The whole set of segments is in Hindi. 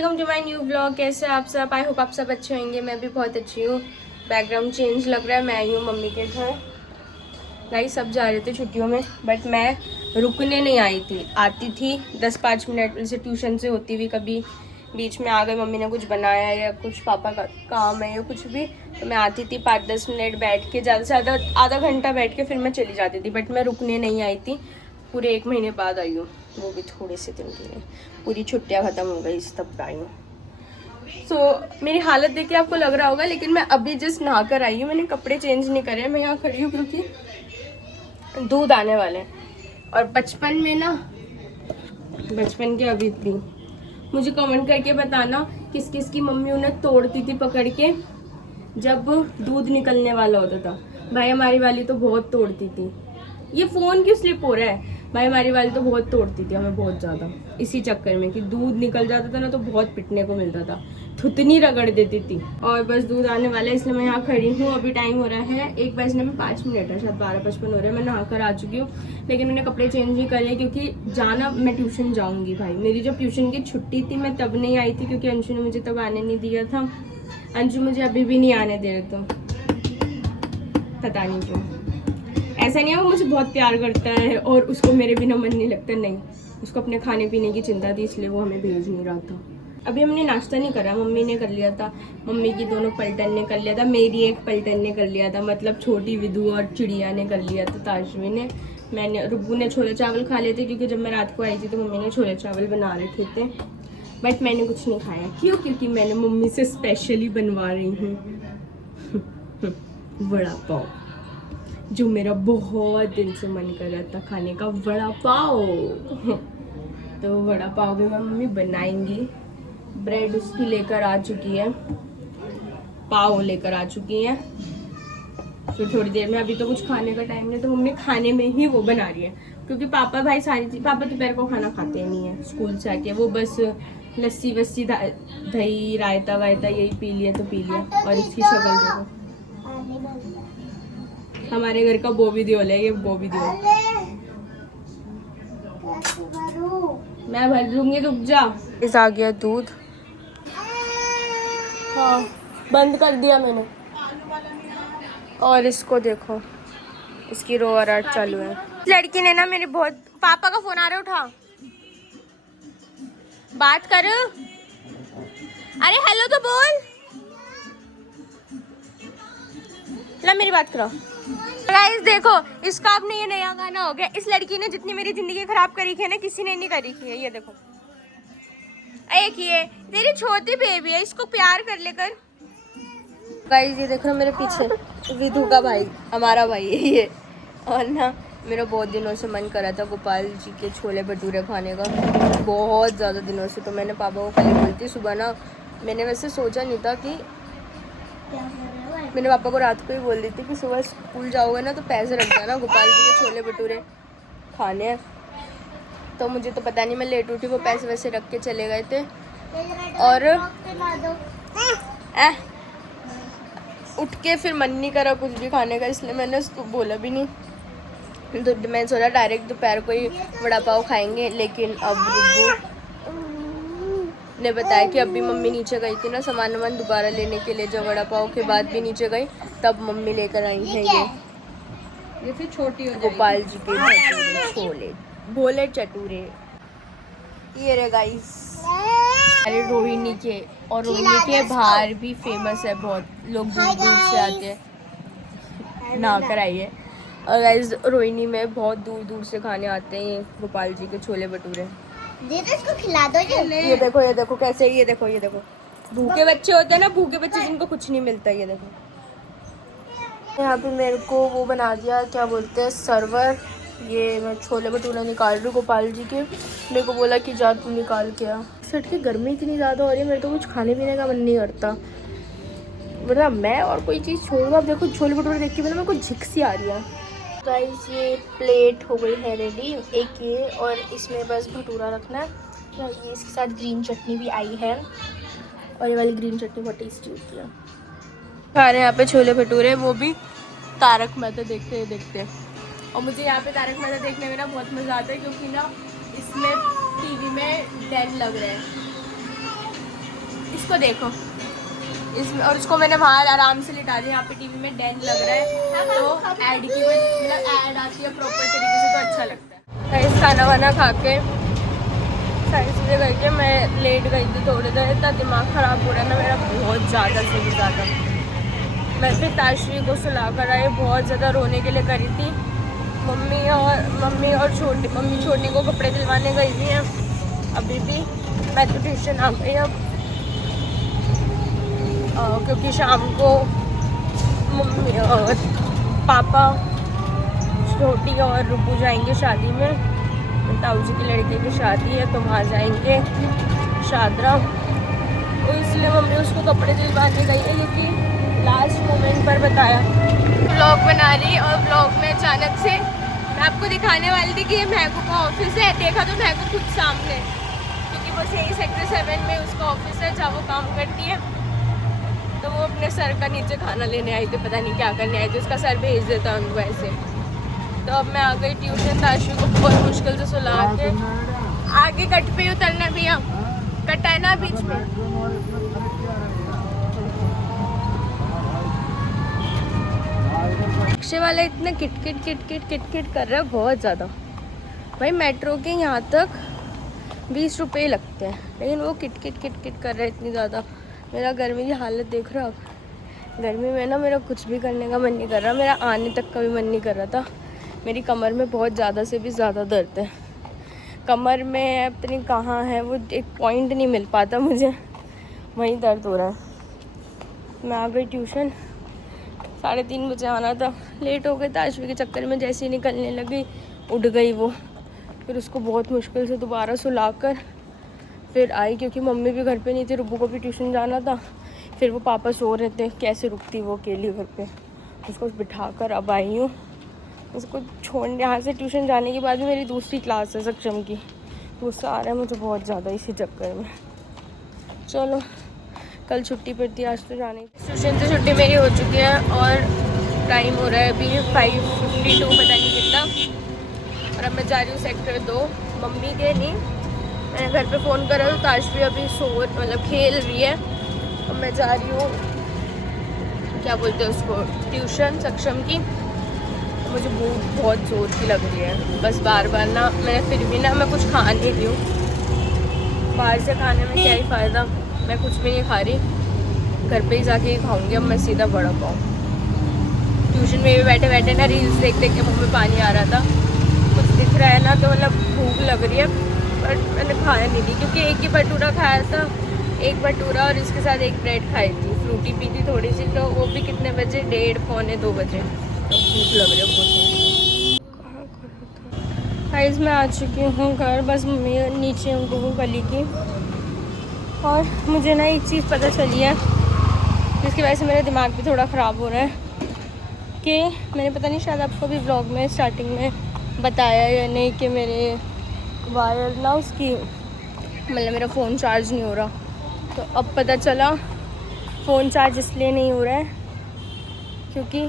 Welcome to my new blog. कैसे आप सब? आई होप आप सब अच्छे होंगे। मैं भी बहुत अच्छी हूँ। बैकग्राउंड चेंज लग रहा है। मैं आई हूँ मम्मी के घर। गाइस सब जा रहे थे छुट्टियों में, बट मैं रुकने नहीं आई थी। आती थी 10-5 मिनट जैसे ट्यूशन से होती हुई, कभी बीच में आ गई, मम्मी ने कुछ बनाया या कुछ पापा का काम है या कुछ भी, तो मैं आती थी 5-10 मिनट बैठ के, ज़्यादा से ज़्यादा आधा घंटा बैठ के फिर मैं चली जाती थी। बट मैं रुकने नहीं आई थी। पूरे 1 महीने बाद आई हूँ, वो भी थोड़े से दिन के लिए। पूरी छुट्टियाँ ख़त्म हो गई तब आई हूँ। मेरी हालत देख के आपको लग रहा होगा, लेकिन मैं अभी जस्ट नहा कर आई हूँ। मैंने कपड़े चेंज नहीं करे, मैं यहाँ खड़ी हूँ क्योंकि दूध आने वाले हैं। और बचपन में ना, बचपन के अभी भी मुझे कमेंट करके बताना किस किस की मम्मी उन्हें तोड़ती थी पकड़ के जब दूध निकलने वाला होता था। भाई हमारी वाली तो बहुत तोड़ती थी। ये फ़ोन क्यों स्लिप हो रहा है? भाई हमारी वाली तो बहुत तोड़ती थी हमें, बहुत ज़्यादा, इसी चक्कर में कि दूध निकल जाता था ना तो बहुत पिटने को मिलता था, थुतनी रगड़ देती थी। और बस दूध आने वाला है, इसलिए मैं यहाँ खड़ी हूँ। अभी टाइम हो रहा है 1 बजने में 5 मिनट है, शायद 12:55 हो रहा है। मैं नहा कर आ चुकी हूँ, लेकिन मैंने कपड़े चेंज नहीं करे क्योंकि जाना, मैं ट्यूशन जाऊँगी। भाई मेरी जब ट्यूशन की छुट्टी थी मैं तब नहीं आई थी क्योंकि अंशु ने मुझे तब आने नहीं दिया था। अंशु मुझे अभी भी नहीं आने दे रहे, तो पता नहीं क्यों। ऐसा नहीं है वो मुझे बहुत प्यार करता है और उसको मेरे बिना मन नहीं लगता, नहीं, उसको अपने खाने पीने की चिंता थी, इसलिए वो हमें भेज नहीं रहा था। अभी हमने नाश्ता नहीं करा, मम्मी ने कर लिया था। मम्मी की दोनों पलटन ने कर लिया था, मेरी एक पलटन ने कर लिया था, मतलब छोटी विदु और चिड़िया ने कर लिया था, ताशवी ने। मैंने, रुब्बू ने छोले चावल खा लिए थे क्योंकि जब मैं रात को आई थी तो मम्मी ने छोले चावल बना रखे थे, बट मैंने कुछ नहीं खाया। क्यों? क्योंकि मैंने मम्मी से स्पेशली बनवा रही हूँ वड़ा पाव, जो मेरा बहुत दिन से मन कर रहा था खाने का, वड़ा पाव। तो वड़ा पाव भी मम्मी बनाएंगी। ब्रेड उसकी लेकर आ चुकी है, पाव लेकर आ चुकी है। फिर थोड़ी देर में, अभी तो कुछ खाने का टाइम नहीं, तो मम्मी खाने में ही वो बना रही है क्योंकि पापा भाई सारी चीज, पापा दोपहर को खाना खाते नहीं है स्कूल से आके, वो बस लस्सी वस्सी, दही रायता वायता यही पी लिया तो पी लिया। और इसकी शक्ल देखो, हमारे घर का बोबी दियोल है ये, बोबी दियोल। मैं भर लूंगी, रुक जा। इस आ गया दूध, हाँ बंद कर दिया मैंने। और इसको देखो, इसकी रोअराट चालू है। लड़की ने ना मेरे बहुत, पापा का फोन आ रहा है, उठा बात कर। अरे हेलो तो बोल, ला मेरी बात करो। गाइस देखो, इसका अब ये नया गाना हो गया। इस लड़की ने जितनी मेरी जिंदगी खराब करी है ना, किसी ने नहीं करी है। ये देखो, एक ये तेरी छोटी बेबी है, इसको प्यार कर लेकर। गाइस ये देखो मेरे पीछे विधु का भाई, हमारा भाई है ये। और ना मेरा बहुत दिनों से मन कर रहा था गोपाल जी के छोले भटूरे खाने का, बहुत ज़्यादा दिनों से। तो मैंने पापा को कल ही बोलती सुबह ना, मैंने वैसे सोचा नहीं था कि, मैंने पापा को रात को ही बोल दी थी कि सुबह स्कूल जाओगे ना तो पैसे रख जाना, गोपाल जी के छोले भटूरे खाने हैं। तो मुझे तो पता नहीं, मैं लेट उठी, वो पैसे वैसे रख के चले गए थे। और उठ के फिर मन नहीं करा कुछ भी खाने का, इसलिए मैंने उसको बोला भी नहीं। तो मैं सोचा डायरेक्ट दोपहर को ही वड़ा पाव खाएंगे। लेकिन अब रुब्बू ने बताया कि अभी मम्मी नीचे गई थी ना सामान वामान दोबारा लेने के लिए, जब वड़ा पाव के बाद भी नीचे गई तब मम्मी लेकर आई है ये फिर छोटी हो गोपाल जी के भटूरे, छोले भोले चटूरे। ये रे गाइस, अरे रोहिणी के, और रोहिणी के बाहर भी फेमस है, बहुत लोग दूर दूर से आके नहा कर आइए। और गाइस रोहिणी में बहुत दूर दूर से खाने आते हैं ये गोपाल जी के छोले भटूरे। इसको खिला दो। ये देखो कैसे, ये देखो भूखे बच्चे होते हैं ना, भूखे बच्चे जिनको कुछ नहीं मिलता। ये देखो यहाँ पे मेरे को वो बना दिया, क्या बोलते हैं, सर्वर। ये मैं छोले भटूरे निकाल रही हूँ गोपाल जी के। मेरे को बोला कि जा तू निकाल के आ। सट के गर्मी इतनी ज़्यादा हो रही है, मेरे तो कुछ खाने पीने का मन नहीं करता, मतलब मैं और कोई चीज़ छोड़ूँ। अब देखो छोले भटूरे देख के मेरे को झिक सी आ रही है। गाइस ये प्लेट हो गई है रेडी, एक ये, और इसमें बस भटूरा रखना है। ये इसके साथ ग्रीन चटनी भी आई है, और ये वाली ग्रीन चटनी बहुत टेस्टी होती है। खा रहे हैं यहाँ पे छोले भटूरे, वो भी तारक मेहता देखते देखते। और मुझे यहाँ पे तारक मेहता देखने में ना बहुत मज़ा आता है क्योंकि ना इसमें टीवी में डैन लग रहे हैं। इसको देखो इसमें, और उसको मैंने बाहर आराम से लिटा दिया। यहाँ पे टीवी में डैन लग रहा है तो ऐड की मतलब ऐड आती है प्रॉपर तरीके से तो अच्छा लगता है। इस खाना वाना खा के सारी चीज़ें करके मैं लेट गई थी थोड़ी देर। इतना दिमाग ख़राब हो रहा है ना मेरा बहुत ज़्यादा से भी ज़्यादा। मैं फिर ताशवी को सुला कर आई, बहुत ज़्यादा रोने के लिए करी थी। मम्मी और मम्मी छोटी को कपड़े दिलवाने गई हुई हैं अभी भी। मैं तो ट्यूशन आ गई अब क्योंकि शाम को मम्मी और पापा छोटी और रुबू जाएंगे शादी में। ताऊ जी की लड़के की शादी है तो वहाँ जाएंगे शादरा, तो इसलिए मम्मी उसको कपड़े दिलवाने गई है। लेकिन लास्ट मोमेंट पर बताया व्लॉग बना रही और व्लॉग में अचानक से मैं आपको दिखाने वाली थी कि ये महकू का ऑफिस है। देखा तो महकू खुद सामने, क्योंकि वो सही सेक्टर 7 में उसका ऑफिस है जहाँ वो काम करती है। तो वो अपने सर का नीचे खाना लेने आई थी, पता नहीं क्या करने आई थी, उसका सर भेज देता उनको ऐसे। तो अब मैं आ गई ट्यूशन। ताशवी को बहुत मुश्किल से सुला के आगे कट पे उतरना भी, कट है ना बीच में। रिक्शे वाला इतना किट कर रहा है बहुत ज़्यादा। भाई मेट्रो के यहाँ तक 20 रुपये लगते हैं, लेकिन वो किट कर रहा है इतनी ज़्यादा। मेरा गर्मी की हालत देख रहा हो आप। गर्मी में ना मेरा कुछ भी करने का मन नहीं कर रहा, मेरा आने तक का भी मन नहीं कर रहा था। मेरी कमर में बहुत ज़्यादा से भी ज़्यादा दर्द है। कमर में अब पता नहीं कहाँ है, वो एक पॉइंट नहीं मिल पाता मुझे, वहीं दर्द हो रहा है। मैं आ गई ट्यूशन, 3:30 बजे आना था, लेट हो गए। ताशवी के चक्कर में जैसे ही निकलने लगी उठ गई वो। फिर उसको बहुत मुश्किल से दोबारा सुलाकर फिर आई, क्योंकि मम्मी भी घर पे नहीं थी, रुबू को भी ट्यूशन जाना था। फिर वो पापा सो रहे थे, कैसे रुकती वो अकेली घर पे। उसको बिठा कर अब आई हूँ। उसको छोड़ने यहाँ से ट्यूशन जाने के बाद भी मेरी दूसरी क्लास है सक्षम की, गुस्सा आ रहा है मुझे बहुत ज़्यादा इसी चक्कर में। चलो कल छुट्टी पड़ती है, आज तो जाने की। ट्यूशन से छुट्टी मेरी हो चुकी है और टाइम हो रहा है अभी 5:52 पता नहीं कितना। और अब मैं जा रही हूँ सेक्टर 2। मम्मी के नहीं, मैंने घर पे फ़ोन करा तो ताशवी अभी मतलब खेल रही है। और मैं जा रही हूँ क्या बोलते हैं उसको, ट्यूशन सक्षम की। मुझे भूख बहुत ज़ोर की लग रही है, बस बार बार ना मैंने फिर भी ना मैं कुछ खा नहीं रही हूँ। बाहर से खाने में क्या ही फ़ायदा, मैं कुछ भी नहीं खा रही। घर पे ही जाके ही खाऊंगी अब मैं सीधा बड़ा पाऊँ। ट्यूशन में भी बैठे बैठे ना रील्स देख देख के मुँह में पानी आ रहा था। कुछ दिख रहा है ना तो मतलब भूख लग रही है, बट मैंने खाया नहीं थी क्योंकि एक ही भटूरा खाया था, एक भटूरा और इसके साथ एक ब्रेड खाई थी। फ्रूटी पी थी थोड़ी सी, तो वो भी कितने बजे, 1:30 पौने 2 बजे। तो भूख लग रही है बहुत। गाइस मैं आ चुकी हूँ घर, बस मम्मी नीचे उनको वो गली की। और मुझे ना एक चीज़ पता चली है जिसकी वजह से मेरा दिमाग भी थोड़ा ख़राब हो रहा है, कि मैंने पता नहीं शायद आपको भी व्लॉग में स्टार्टिंग में बताया या नहीं कि मेरे वायर ना उसकी मतलब मेरा फ़ोन चार्ज नहीं हो रहा। तो अब पता चला फ़ोन चार्ज इसलिए नहीं हो रहा है क्योंकि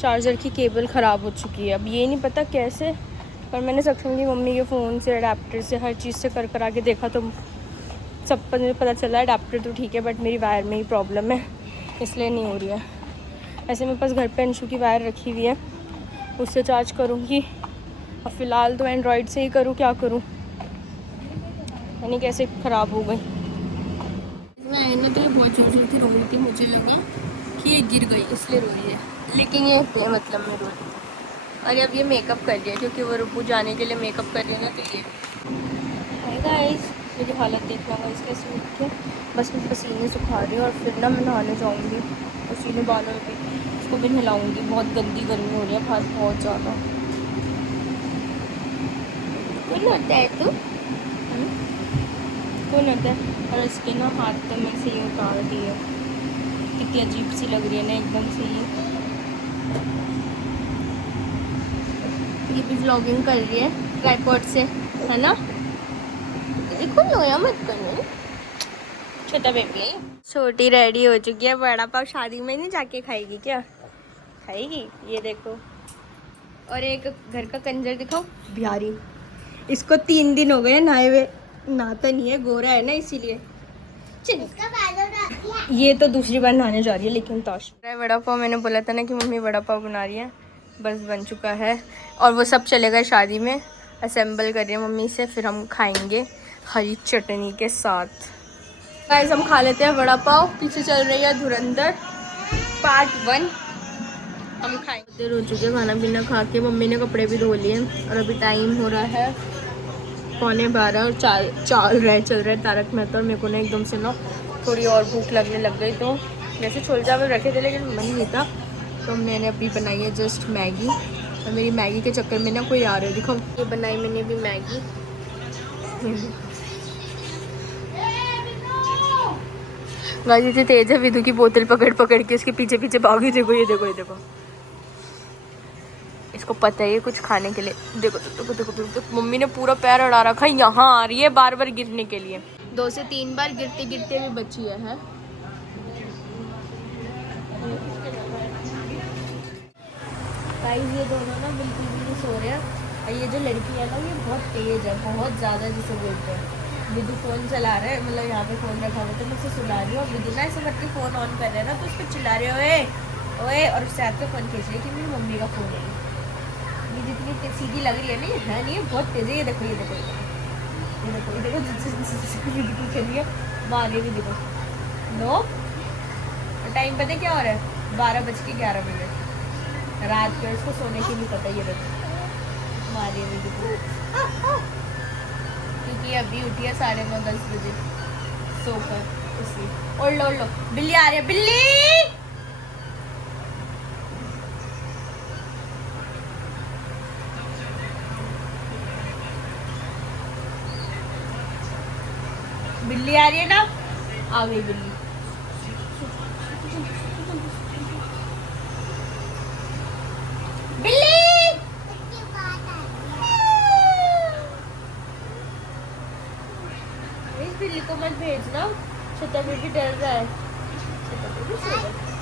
चार्जर की केबल ख़राब हो चुकी है। अब ये नहीं पता कैसे, पर मैंने सक्षम की मम्मी के फ़ोन से अडेप्टर से हर चीज़ से कर आके देखा तो सब पर मुझे पता चला अडेप्टर तो ठीक है बट मेरी वायर में ही प्रॉब्लम है, इसलिए नहीं हो रही है। ऐसे मेरे पास घर पे अंशु की वायर रखी हुई है, उससे चार्ज करूँगी। और फ़िलहाल तो एंड्रॉयड से ही करूँ, क्या करूँ यानी कैसे ख़राब हो गई। मैं ना तो बहुत जोर जोर की रो रही थी, मुझे लगा कि ये गिर गई इसलिए रो रही है, लेकिन ये मतलब में रो रही है। और अब ये मेकअप कर रही है क्योंकि वो रुबू जाने के लिए मेकअप कर रही है ना, तो ये गाइस मेरी हालत देखना गाइस कैसे उठ के बस मैं पसीने सुखा रही हूँ। और फिर ना मैं नहाने जाऊँगी, पसीने बालों पे उसको भी नहलाऊँगी। बहुत गंदी गर्मी हो रही है बाहर बहुत ज़्यादा। कौन होता है तू, कौन होता है? और इसके ना हाथ तो में से ही उतार दी है, कितनी अजीब सी लग रही है ना एकदम से ये भी व्लॉगिंग कर रही है ट्राइपॉड से, है ना? देखो लोया मत करना, छोटा बेबी है। छोटी रेडी हो चुकी है, बड़ा पाव शादी में नहीं जाके खाएगी क्या? खाएगी, ये देखो। और एक घर का कंजर दिखाओ, बिहारी, इसको 3 दिन हो गए नहाए हुए, नहाता नहीं है, गोरा है ना इसीलिए। इसका फायदा उठा ये तो दूसरी बार नहाने जा रही है लेकिन तोश वड़ा पाव मैंने बोला था ना कि मम्मी वड़ा पाव बना रही है, बस बन चुका है और वो सब चले गए शादी में, असेंबल कर रही है मम्मी से, फिर हम खाएंगे हरी चटनी के साथ। गाइस हम खा लेते हैं वड़ा पाव। पीछे चल रही है धुरंधर पार्ट 1। हम खाएंगे। देर हो चुके खाना पीना खा के, मम्मी ने कपड़े भी धो लिए और अभी टाइम हो रहा है 11:15 और चल रहा है तारक मेहता। और मेरे को ना एकदम से ना थोड़ी और भूख लगने लग गई, तो वैसे छोले चावल रखे थे लेकिन मन नहीं था, तो मैंने अभी बनाई है जस्ट मैगी। और मेरी मैगी के चक्कर में ना कोई आ रहा है, दिखाओ ये बनाई मैंने अभी मैगी। गाइस इतनी तेज है, विदु की बोतल पकड़ पकड़ के इसके पीछे पीछे भागी। देखो ये देखो, ये देखो, इसको पता है ये कुछ खाने के लिए। देखो देखो देखो देखो, देखो। मम्मी ने पूरा पैर अड़ा रखा है, यहाँ आ रही है बार बार गिरने के लिए। 2 से 3 बार गिरते गिरते भी बची है। गाइस ये दोनों ना बिल्कुल भी नहीं सो रहे हैं, और ये जो लड़की है ना ये बहुत तेज है, बहुत ज़्यादा जिसे बोलते हैं। विदु फ़ोन चला रहा है, मतलब यहाँ पे फ़ोन रखा हुआ तो मैं उसे सुला रही हूँ, और विदु ना ऐसे करके के फ़ोन ऑन कर रहे हैं ना, तो उस पर चिल्ला रहे ओए ओए, और उससे हाथ पे फ़ोन खींच रही है कि मेरी मम्मी का फ़ोन है। ये जितनी सीधी लग रही है ना, ये है नहीं, ये बहुत तेज़ है। ये देखो ये देखो ये देखो ये देखो विदु कर रही है, मार रही है विदु को। नो टाइम पता है क्या हो रहा है, 12:11 रात के, उसको सोने की नहीं पता। ये देखो मार रही है विदु को, क्योंकि अभी उठी है 9:30 बजे सोकर, इसलिए। ओढ़ लो बिल्ली आ रही है, बिल्ली बिल्ली आ रही है ना, आ गई बिल्ली। बिल्ली इस बिल्ली को मत भेजना, छोटा बेटी डर रहा है।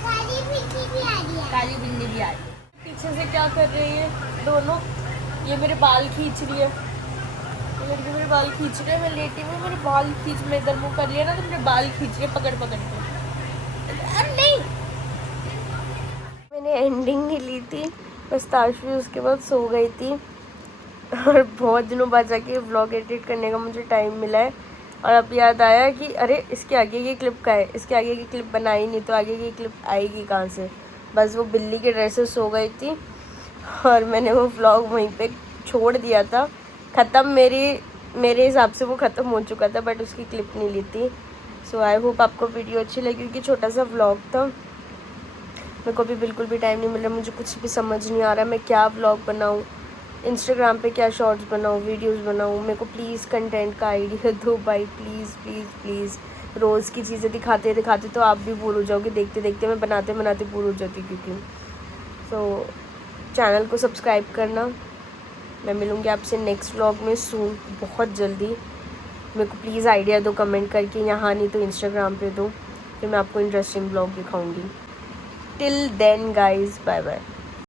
काली बिल्ली भी आ रही है। काली बिल्ली भी आ रही है। पीछे से क्या कर रही है दोनों, ये मेरे बाल खींच रही है, ये लड़की मेरे बाल खींच रही है। मैं लेटी हूँ, मेरे बाल खींच, मैं इधर मुँह कर लिया ना तो मेरे बाल खींच रही है पकड़ पकड़ के। नहीं मैंने एंडिंग नहीं ली थी, बस ताशवी उसके बाद सो गई थी, और बहुत दिनों बाद जाके व्लॉग एडिट करने का मुझे टाइम मिला है। और अब याद आया कि अरे इसके आगे की क्लिप का है, इसके आगे की क्लिप बनाई नहीं, तो आगे की क्लिप आएगी कहाँ से। बस वो बिल्ली के डर से सो गई थी और मैंने वो व्लॉग वहीं पे छोड़ दिया था, ख़त्म। मेरे हिसाब से वो ख़त्म हो चुका था, बट उसकी क्लिप नहीं ली थी। सो आई होप आपको वीडियो अच्छी लगी, क्योंकि छोटा सा व्लॉग था। मेरे को भी बिल्कुल भी टाइम नहीं मिल रहा, मुझे कुछ भी समझ नहीं आ रहा मैं क्या व्लॉग बनाऊँ, इंस्टाग्राम पे क्या शॉर्ट्स बनाऊँ, वीडियोस बनाऊँ। मेरे को प्लीज़ कंटेंट का आइडिया दो भाई, प्लीज़ प्लीज़ प्लीज़। रोज़ की चीज़ें दिखाते दिखाते तो आप भी बोर हो जाओगे, देखते देखते मैं बनाते बनाते बोर हो जाती क्योंकि। सो चैनल को सब्सक्राइब करना। मैं मिलूँगी आपसे नेक्स्ट व्लॉग में सून, बहुत जल्दी। मेरे को प्लीज़ आइडिया दो कमेंट करके, यहाँ नहीं तो इंस्टाग्राम पे दो, फिर मैं आपको इंटरेस्टिंग व्लॉग दिखाऊँगी। Till then guys, bye bye.